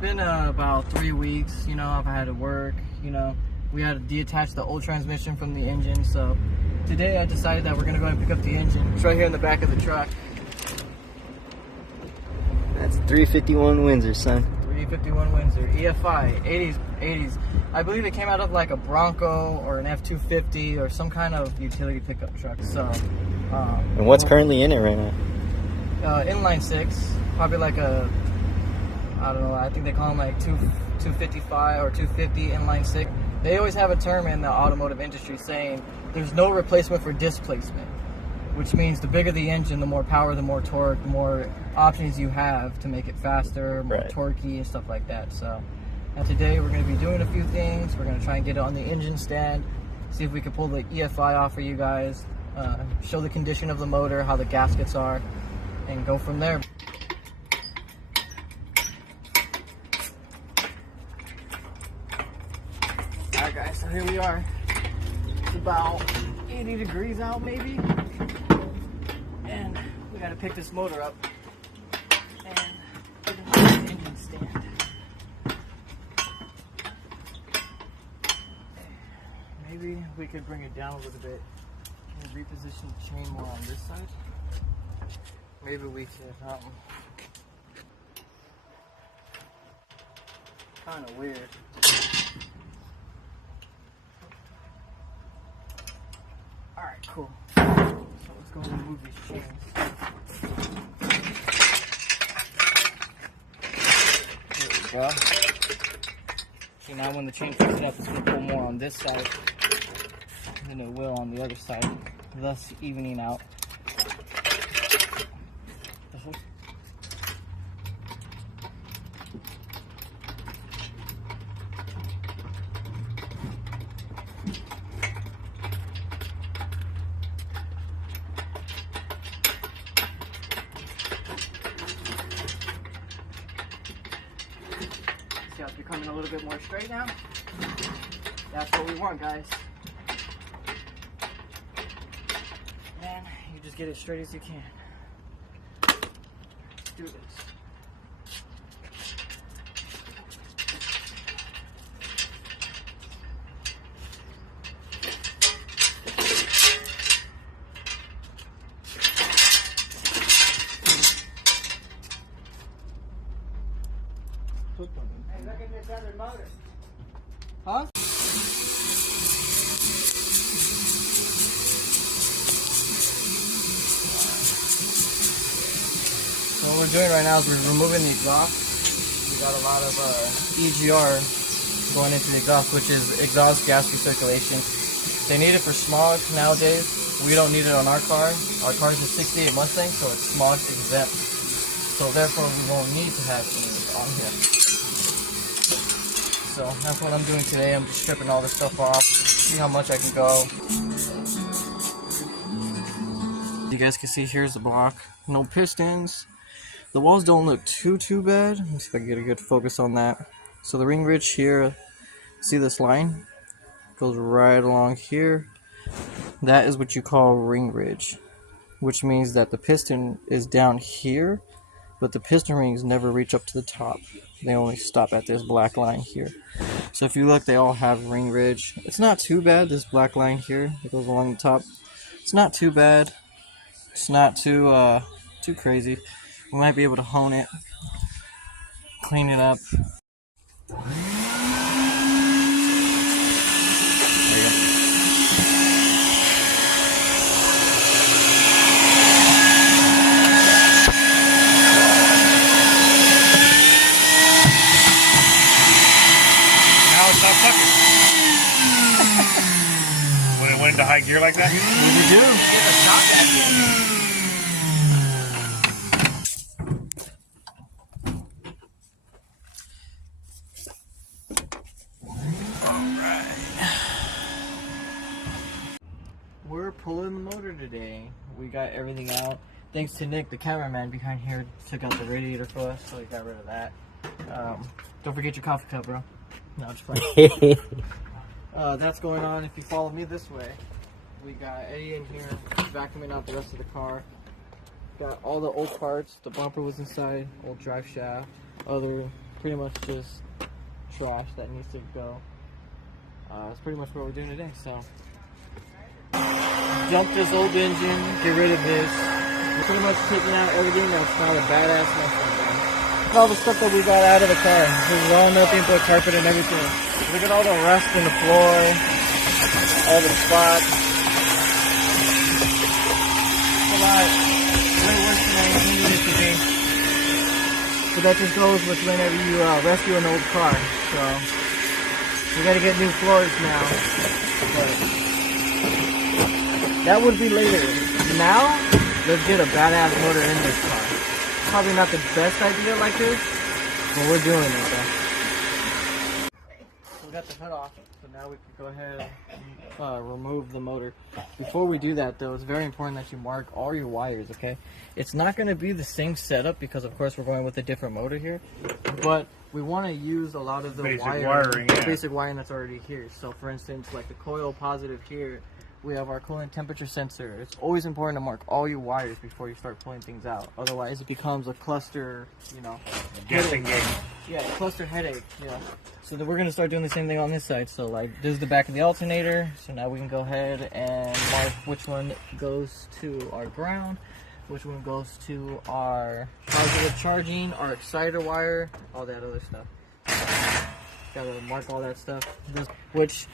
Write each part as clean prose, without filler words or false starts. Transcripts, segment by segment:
been about 3 weeks. You know, I've had to work. You know, we had to detach the old transmission from the engine. So today I decided that we're gonna go ahead and pick up the engine. It's right here in the back of the truck. That's 351 Windsor, son. 351 Windsor, EFI, 80s. I believe it came out of like a Bronco or an F-250 or some kind of utility pickup truck. So. And what's currently in it right now? Inline 6, probably like a, I don't know, I think they call them like 255 or 250 inline 6. They always have a term in the automotive industry saying there's no replacement for displacement, which means the bigger the engine, the more power, the more torque, the more options you have to make it faster, more torquey and stuff like that. So, and today we're going to be doing a few things. We're going to try and get it on the engine stand, see if we can pull the EFI off for you guys, show the condition of the motor, how the gaskets are, and go from there. Alright guys, so here we are. It's about 80 degrees out maybe. And we gotta pick this motor up and put it on the engine stand. Maybe we could bring it down a little bit and reposition the chain more on this side. Maybe we could, kind of weird. Alright, cool. So let's go remove these chains. There we go. See, now when the chain picks it up, it's going to pull more on this side than it will on the other side, thus evening out. See how it's becoming a little bit more straight now? That's what we want, guys. And you just get it straight as you can. Let's do this. Hey, look at this other motor. Huh? So what we're doing right now is we're removing the exhaust. We got a lot of EGR going into the exhaust, which is exhaust gas recirculation. They need it for smog nowadays. We don't need it on our car. Our car is a 68 Mustang, so it's smog exempt. So therefore we won't need to have any on here. So that's what I'm doing today. I'm just stripping all this stuff off, see how much I can go. You guys can see here's the block. No pistons. The walls don't look too bad. Let me see if I can get a good focus on that. So the ring ridge here, see this line? Goes right along here. That is what you call ring ridge, which means that the piston is down here, but the piston rings never reach up to the top. They only stop at this black line here. So if you look, they all have ring ridge. It's not too bad, this black line here that goes along the top. It's not too bad. It's not too crazy. We might be able to hone it, clean it up. There you go. Stop sucking. When it went into high gear like that? What did you do? Get a shot back in. Alright. We're pulling the motor today. We got everything out. Thanks to Nick, the cameraman behind here, took out the radiator for us, so we got rid of that. Don't forget your coffee cup, bro. No, just playing. That's going on. If you follow me this way, we got Eddie in here vacuuming out the rest of the car. Got all the old parts. The bumper was inside, old drive shaft, other pretty much just trash that needs to go. That's pretty much what we're doing today. So, dump this old engine, get rid of this. We're pretty much taking out everything that's not a badass Mustang. Look at all the stuff that we got out of the car. This is all nothing but carpet and everything. Look at all the rust in the floor, all the spots. It's a lot. Way worse than I intended it to be. So that just goes with whenever you rescue an old car. So we gotta get new floors now. But that would be later. Now, let's get a badass motor in this car. Probably not the best idea like this, but we're doing it though. We got the hood off, so now we can go ahead and remove the motor. Before we do that though, it's very important that you mark all your wires, okay? It's not going to be the same setup because of course we're going with a different motor here, but we want to use a lot of the basic wiring, yeah. basic wiring that's already here. So for instance, like the coil positive here, we have our coolant temperature sensor. It's always important to mark all your wires before you start pulling things out. Otherwise, it becomes a cluster, you know, Guessing game. yeah, a cluster headache, you know. So we're going to start doing the same thing on this side. So like, this is the back of the alternator. So now we can go ahead and mark which one goes to our ground, which one goes to our positive charging, our exciter wire, all that other stuff. Gotta mark all that stuff. Which,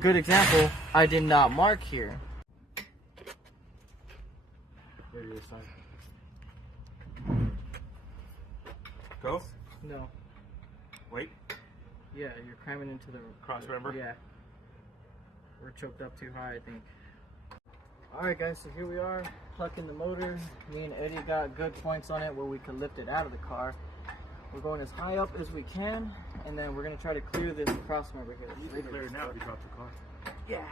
good example, I did not mark here. Where do you sign? Go? No. Wait. Yeah, you're cramming into the Cross member? Yeah. We're choked up too high, I think. Alright guys, so here we are, plucking the motor. Me and Eddie got good points on it where we could lift it out of the car. We're going as high up as we can, and then we're going to try to clear this cross member here. You can clear it now if you drop the car. Yeah.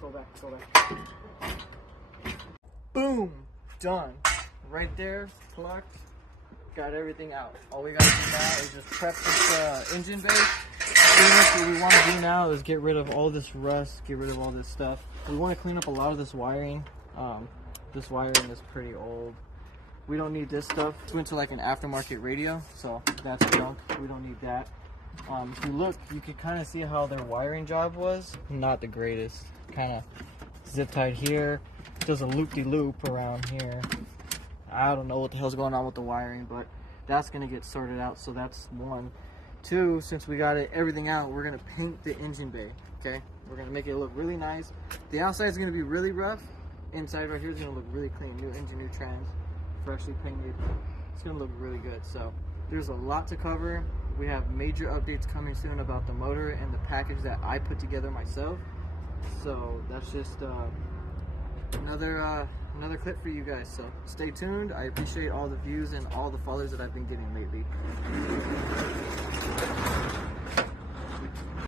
Go back. Boom! Done. Right there, plucked. Got everything out. All we gotta do now is just prep this engine bay. Pretty much what we want to do now is get rid of all this rust, get rid of all this stuff. We want to clean up a lot of this wiring. This wiring is pretty old. We don't need this stuff. It went to like an aftermarket radio, so that's junk. We don't need that. If you look, you can kind of see how their wiring job was. Not the greatest. Kind of zip tied here. Does a loop-de-loop around here. I don't know what the hell's going on with the wiring, but that's going to get sorted out, so that's one. Two, since we got everything out, we're going to paint the engine bay, okay? We're going to make it look really nice. The outside is going to be really rough. Inside right here is going to look really clean. New engine, new trans, freshly painted. It's going to look really good. So there's a lot to cover. We have major updates coming soon about the motor and the package that I put together myself. So that's just another clip for you guys. So stay tuned. I appreciate all the views and all the followers that I've been getting lately.